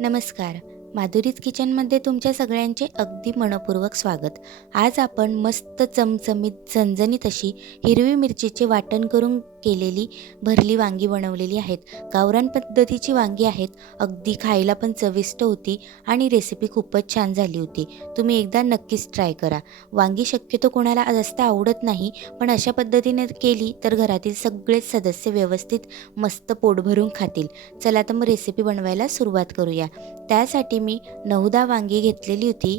नमस्कार. माधुरीज किचनमध्ये तुमच्या सगळ्यांचे अगदी मनपूर्वक स्वागत. आज आपण मस्त चमचमीत झणझणीत अशी हिरवी मिरचीचे वाटण करून केलेली भरली वांगी बनवलेली आहेत. गावरान पद्धतीची वांगी आहेत. अगदी खायला पण चविष्ट होती आणि रेसिपी खूपच छान झाली होती. तुम्ही एकदा नक्कीच ट्राय करा. वांगी शक्यतो कोणाला जास्त आवडत नाही पण अशा पद्धतीने केली तर घरातील सगळेच सदस्य व्यवस्थित मस्त पोट भरून खातील. चला तर मग रेसिपी बनवायला सुरुवात करूया. त्यासाठी मी नऊदा वांगी घेतलेली होती.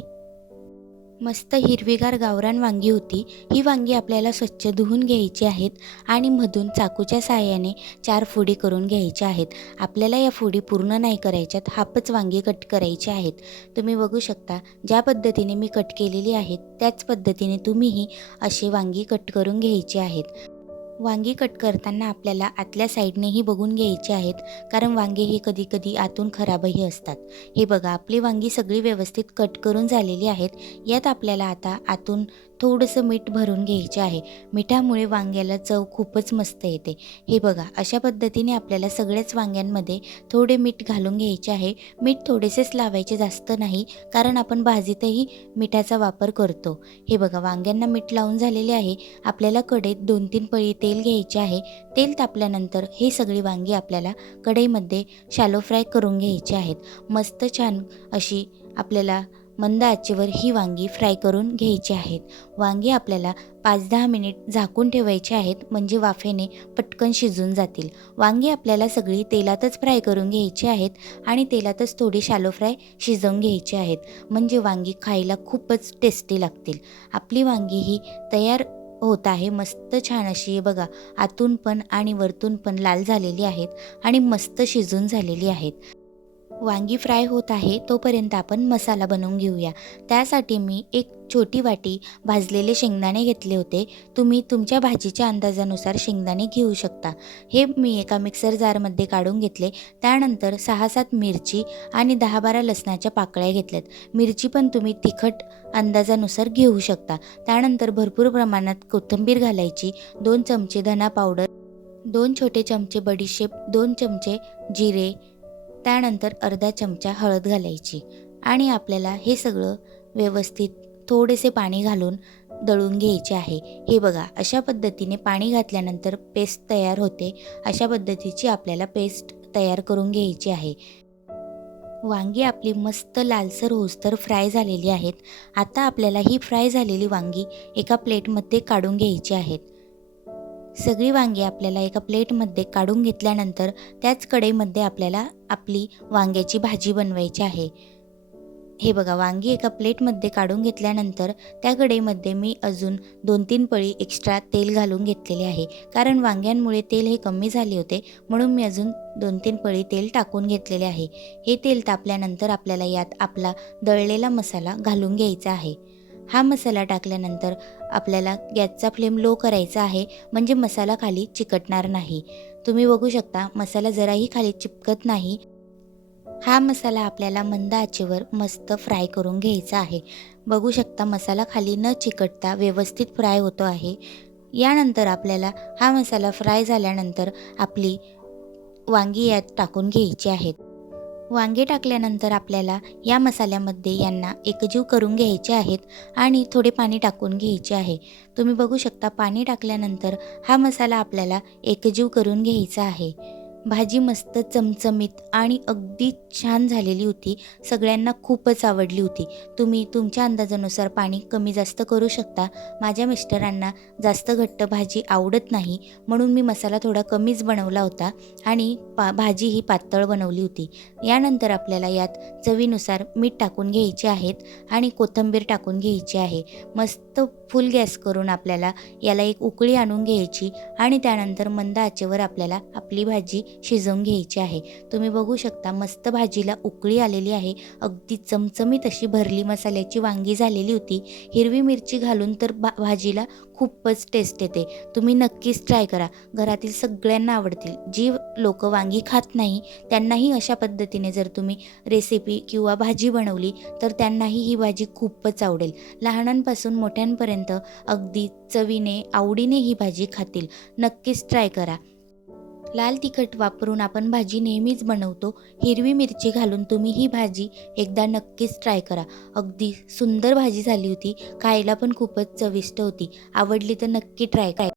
मस्त हिरवीगार गावरान वांगी होती. ही वांगी आपल्याला स्वच्छ धुवून घ्यायची आहेत आणि मधून चाकूच्या सहाय्याने चार फोडी करून घ्यायच्या आहेत. आपल्याला या फोडी पूर्ण नाही करायच्यात हापच वांगी कट करायचे आहेत. तुम्ही बघू शकता ज्या पद्धतीने मी कट केलेली आहेत त्याच पद्धतीने तुम्हीही असे वांगी कट करून घ्यायची आहेत. वांगी कट करताना आपल्याला आतल्या साईडनेही बघून घ्यायचे आहेत कारण वांगे हे कधी कधी आतून खराबही असतात. हे बघा आपली वांगी सगळी व्यवस्थित कट करून झालेली आहेत यात आपल्याला आता आतून थोडंसं मीठ भरून घ्यायचे आहे. मिठामुळे वांग्याला चव खूपच मस्त येते. हे बघा अशा पद्धतीने आपल्याला सगळ्याच वांग्यांमध्ये थोडे मीठ घालून घ्यायचे आहे. मीठ थोडेसेच लावायचे जास्त नाही कारण आपण भाजीतही मिठाचा वापर करतो. हे बघा वांग्यांना मीठ लावून झालेले आहे. आपल्याला कढईत दोन तीन पळी तेल घ्यायचे आहे. तेल तापल्यानंतर हे सगळी वांगी आपल्याला कढईमध्ये शालो फ्राय करून घ्यायची आहेत. मस्त छान अशी आपल्याला मंद आचेवर ही वांगी फ्राय करून घ्यायची आहेत. वांगी आपल्याला पाच दहा मिनिट झाकून ठेवायचे आहेत म्हणजे वाफेने पटकन शिजून जातील. वांगी आपल्याला सगळी तेलातच फ्राय करून घ्यायची आहेत आणि तेलातच थोडी शालो फ्राय शिजवून घ्यायची आहेत म्हणजे वांगी खायला खूपच टेस्टी लागतील. आपली वांगी ही तयार होत आहे मस्त छान अशी बघा आतून पण आणि वरतून पण लाल झालेली आहेत आणि मस्त शिजून झालेली आहेत. वांगी फ्राय होत आहे तोपर्यंत आपण मसाला बनवून घेऊया. त्यासाठी मी एक छोटी वाटी भाजलेले शेंगदाणे घेतले होते. तुम्ही तुमच्या भाजीच्या अंदाजानुसार शेंगदाणे घेऊ शकता. हे मी एका मिक्सर जारमध्ये काढून घेतले. त्यानंतर सहा सात मिरची आणि दहा बारा लसणाच्या पाकळ्या घेतल्यात. मिरची पण तुम्ही तिखट अंदाजानुसार घेऊ शकता. त्यानंतर भरपूर प्रमाणात कोथिंबीर घालायची दोन चमचे धना पावडर दोन छोटे चमचे बडीशेप दोन चमचे जिरे त्यानंतर अर्धा चमचा हळद घालायची आणि आपल्याला हे सगळं व्यवस्थित थोडेसे पाणी घालून दळून घ्यायचे आहे. हे बघा अशा पद्धतीने पाणी घातल्यानंतर पेस्ट तयार होते. अशा पद्धतीची आपल्याला पेस्ट तयार करून घ्यायची आहे. वांगी आपली मस्त लालसर होस्तर फ्राय झालेली आहेत. आता आपल्याला ही फ्राय झालेली वांगी एका प्लेटमध्ये काढून घ्यायची आहेत. सगळी वांगी आपल्याला एका प्लेटमध्ये काढून घेतल्यानंतर त्याच कढईमध्ये आपल्याला आपली वांग्याची भाजी बनवायची आहे. हे बघा वांगी एका प्लेटमध्ये काढून घेतल्यानंतर त्या कढईमध्ये मी अजून दोन तीन पळी एक्स्ट्रा तेल घालून घेतलेले आहे. कारण वांग्यांमुळे तेल हे कमी झाले होते म्हणून मी अजून दोन तीन पळी तेल टाकून घेतलेले आहे. हे तेल तापल्यानंतर आपल्याला यात आपला दळलेला मसाला घालून घ्यायचा आहे. हा मसाला टाकल्यानंतर आपल्याला गॅसचा फ्लेम लो करायचा आहे म्हणजे मसाला खाली चिकटणार नाही. तुम्ही बघू शकता मसाला जराही खाली चिपकत नाही. हा मसाला आपल्याला मंद आचेवर मस्त फ्राय करून घ्यायचा आहे. बघू शकता मसाला खाली न चिकटता व्यवस्थित फ्राय होतो आहे. यानंतर आपल्याला हा मसाला फ्राय झाल्यानंतर आपली वांगी यात टाकून घ्यायची आहेत वांगे टाकल्यानंतर आपल्याला या मसाल्यामध्ये यांना एकजीव करून घ्यायचे आहेत आणि थोडे पाणी टाकून घ्यायचे आहे. तुम्ही बघू शकता पाणी टाकल्यानंतर हा मसाला आपल्याला एकजीव करून घ्यायचा आहे. भाजी मस्त चमचमीत आणि अगदी छान झालेली होती. सगळ्यांना खूपच आवडली होती. तुम्ही तुमच्या अंदाजानुसार पाणी कमी जास्त करू शकता. माझ्या मिस्टरांना जास्त घट्ट भाजी आवडत नाही म्हणून मी मसाला थोडा कमीच बनवला होता आणि पा भाजी ही पातळ बनवली होती. यानंतर आपल्याला यात चवीनुसार मीठ टाकून घ्यायचे आहेत आणि कोथिंबीर टाकून घ्यायची आहे. मस्त फुल गॅस करून आपल्याला याला एक उकळी आणून घ्यायची आणि त्यानंतर मंद आचेवर आपल्याला आपली भाजी शिजवून घ्यायची आहे. तुम्ही बघू शकता मस्त भाजीला उकळी आलेली आहे. अगदी चमचमीत अशी भरली मसाल्याची वांगी झालेली होती. हिरवी मिरची घालून तर भा भाजीला खूपच टेस्ट येते. तुम्ही नक्कीच ट्राय करा. घरातील सगळ्यांना आवडतील. जी लोक वांगी खात नाही त्यांनाही अशा पद्धतीने जर तुम्ही रेसिपी किंवा भाजी बनवली तर त्यांनाही ही भाजी खूपच आवडेल. लहानांपासून मोठ्यांपर्यंत अगदी चवीने आवडीने ही भाजी खातील. नक्कीच ट्राय करा. लाल तिखट वापरून आपण भाजी नेहमीच बनवतो. हिरवी मिरची घालून तुम्ही ही भाजी एकदा नक्कीच ट्राय करा. अगदी सुंदर भाजी झाली होती. खायला पण खूपच चविष्ट होती. आवडली तर नक्की ट्राय करा.